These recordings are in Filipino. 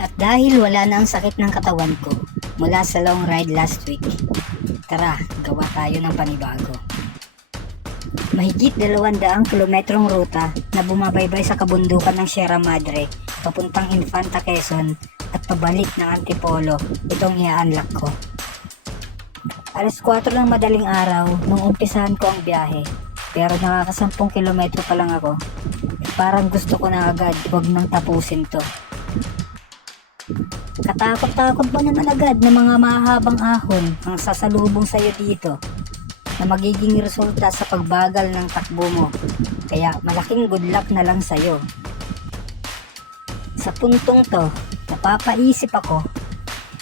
At dahil wala na ang sakit ng katawan ko mula sa long ride last week, tara, gawa tayo ng panibago. Mahigit 200 kilometrong ruta na bumabaybay sa kabundukan ng Sierra Madre, papuntang Infanta Quezon at pabalik ng Antipolo, itong i-unlock ko. Alas 4 ng madaling araw nung umpisahan ko ang biyahe, pero nakakasampung kilometro pa lang ako. Parang gusto ko na agad, huwag nang tapusin to. Katakot-takot ba naman agad ng mga mahabang ahon ang sasalubong sa'yo dito na magiging resulta sa pagbagal ng takbo mo, kaya malaking good luck na lang sa'yo. Sa puntong to, napapaisip ako,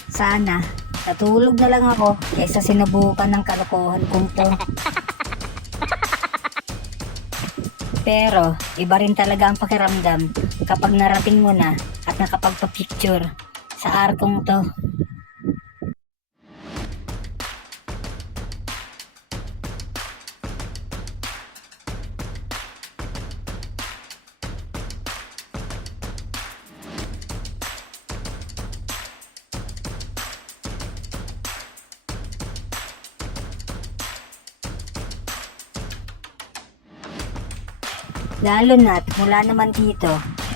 sana natulog na lang ako kaysa sinubukan ng kalokohan kong to. Pero iba rin talaga ang pakiramdam kapag narating mo na at nakapagpa-picture sa arkong to. Lalo na't mula naman dito,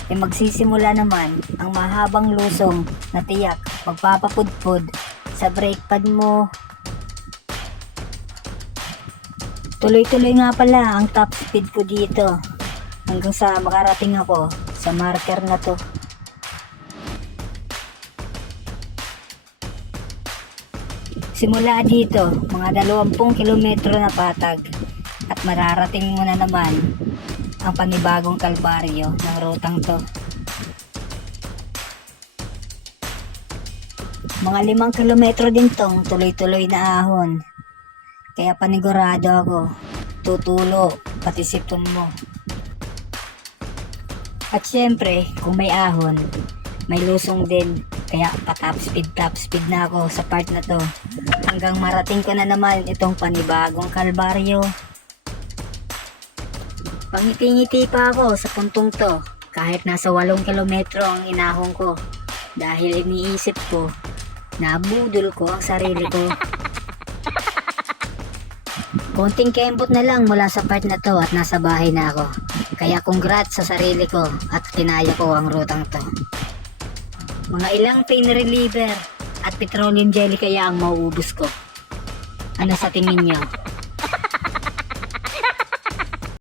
magsisimula naman ang mahabang lusong na tiyak magpapapudpud sa brake pad mo. Tuloy-tuloy nga pala ang top speed ko dito hanggang sa makarating ako sa marker na to. Simula dito, mga 20 kilometro na patag at mararating mo na naman ang panibagong kalbaryo ng rutang to. Mga 5 kilometro din tong tuloy-tuloy na ahon, kaya panigurado ako, tutulo pati sipon mo. At syempre, kung may ahon, may lusong din, kaya pa top speed na ako sa part na to hanggang marating ko na naman itong panibagong kalbaryo. Pangiti-ngiti pa ako sa puntong to kahit nasa 8 kilometro ang inahon ko dahil iniisip ko na budol ko ang sarili ko. Konting kembot na lang mula sa part na to at nasa bahay na ako. Kaya congrats sa sarili ko at kinaya ko ang rutang to. Mga ilang pain reliever at petroleum jelly kaya ang mauubos ko. Ano sa tingin nyo?